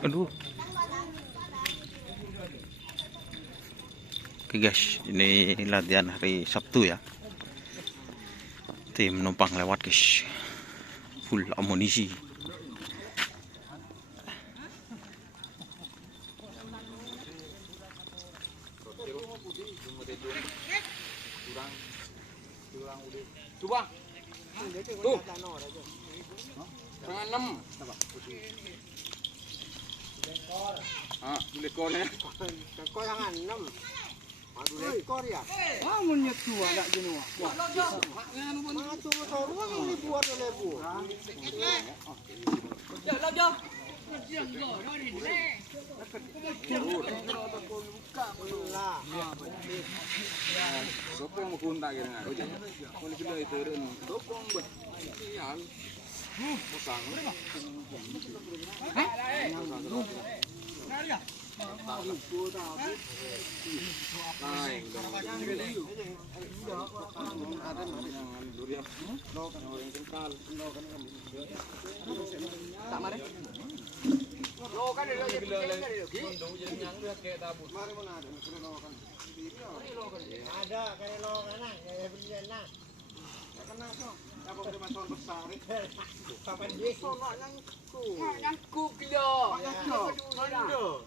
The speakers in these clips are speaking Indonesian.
Aduh. Oke guys, ini latihan hari Sabtu ya. Tim numpang lewat guys. Full amunisi. Coba. Tuh. Setengah 6. Ah, lekornya. Lekor jangan 6. Aduh lekor ya. Ah menyet dua enggak gini wah. Mana tuh soruang ini buat lebu. Jauh. Dokong kunta kira nggak? Oh jangan. Kalau kita itu dokong buat. Iya. Musang. Ada kayak lo kanan, kayak berian nah. Kena so, apa kita masuk besar ni? Kapan dia? Nyangku kilo. Nando. Nando.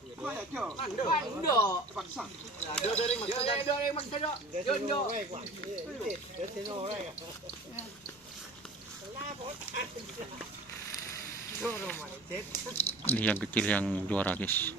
Nando. Paksa. Ada dari mana? Dia no right wah. Dia no right. Kenapa? Ini yang kecil yang juara guys.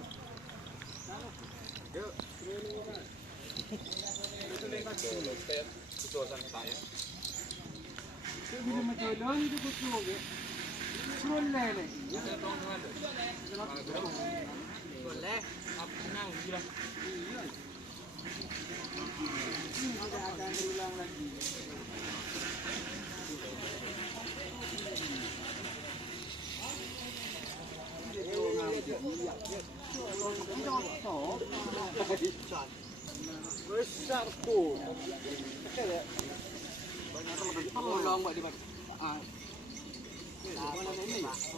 Besar tu. Tolong buat di mana?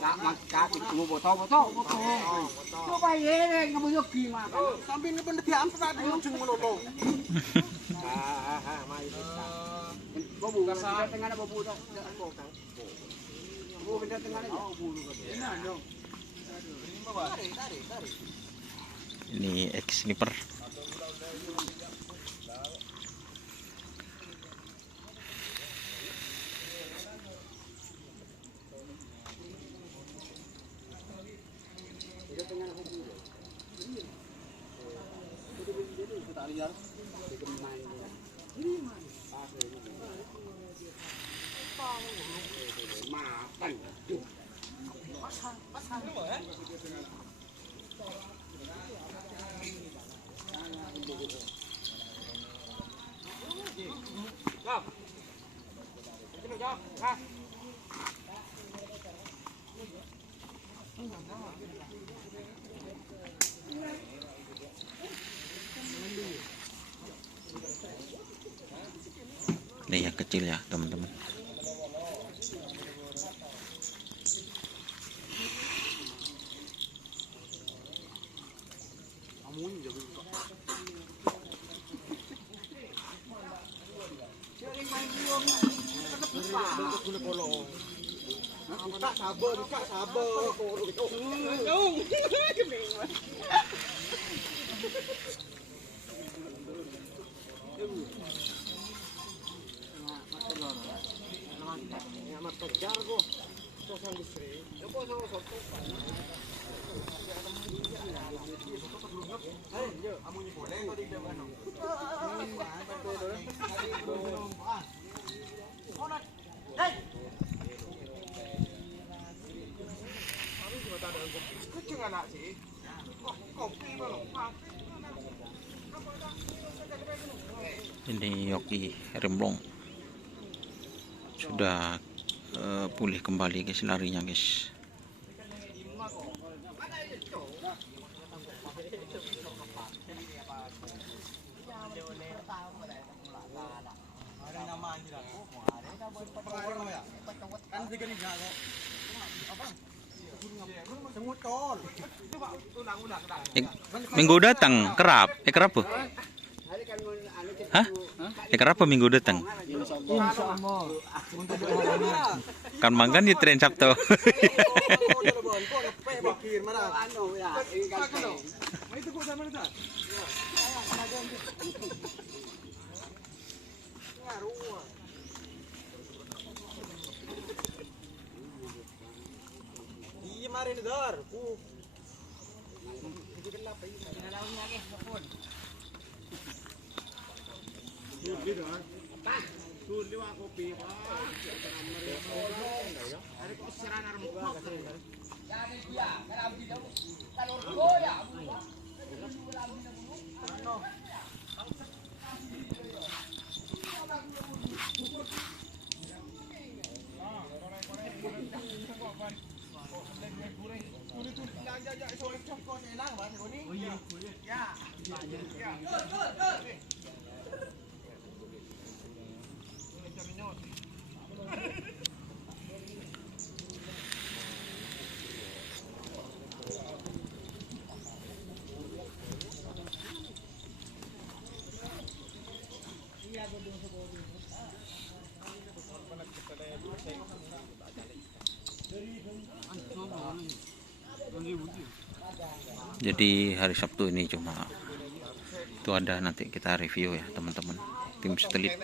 Tak makan itu botol. Coba ye ngabu yogi mah. Sambil ngebenda diam tadi ngujung menolong. Mai. Babu kasar tengah ada babu dah. Babu benda tengah ada. Enak dong. Ini ex sniper. Ini yang kecil ya teman-teman. Tak sabar. Ini Yogi Remblong sudah pulih kembali guys larinya guys. Semut Minggu datang kerap. Kerap apa? Hah? Kerap apa minggu datang? Insyaallah. Kan manggan di tren Sabtu. Iya mari nedar. Jadi hari Sabtu ini cuma itu ada, nanti kita review ya teman-teman, tim satelit.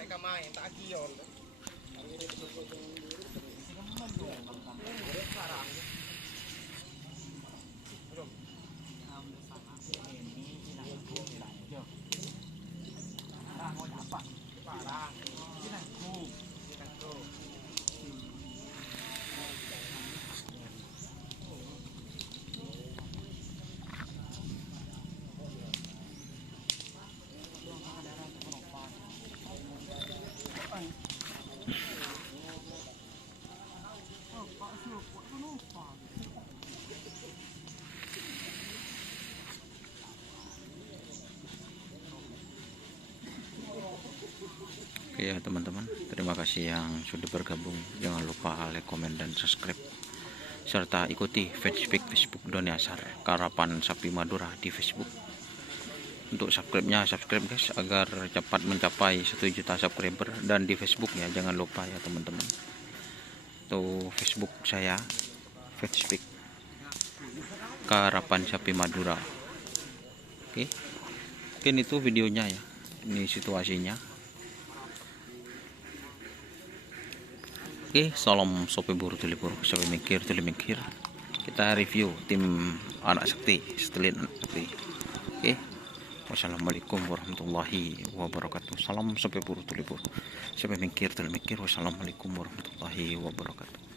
Oke ya teman-teman, terima kasih yang sudah bergabung. Jangan lupa like, komen, dan subscribe, serta ikuti Facebook Doni Ashar Karapan Sapi Madura di Facebook. Untuk subscribe-nya, subscribe guys, agar cepat mencapai 1 juta subscriber. Dan di Facebook ya, jangan lupa ya teman-teman, tuh Facebook saya, Facebook Karapan Sapi Madura. Oke, mungkin itu videonya ya, ini situasinya. Oke, salam sopi buru tuli buru, sopi mikir tuli mikir. Kita review tim anak sakti, satelit anak sakti. Oke, wassalamualaikum warahmatullahi wabarakatuh. Salam sopi buru tuli buru, sopi mikir tuli mikir. Wassalamualaikum warahmatullahi wabarakatuh.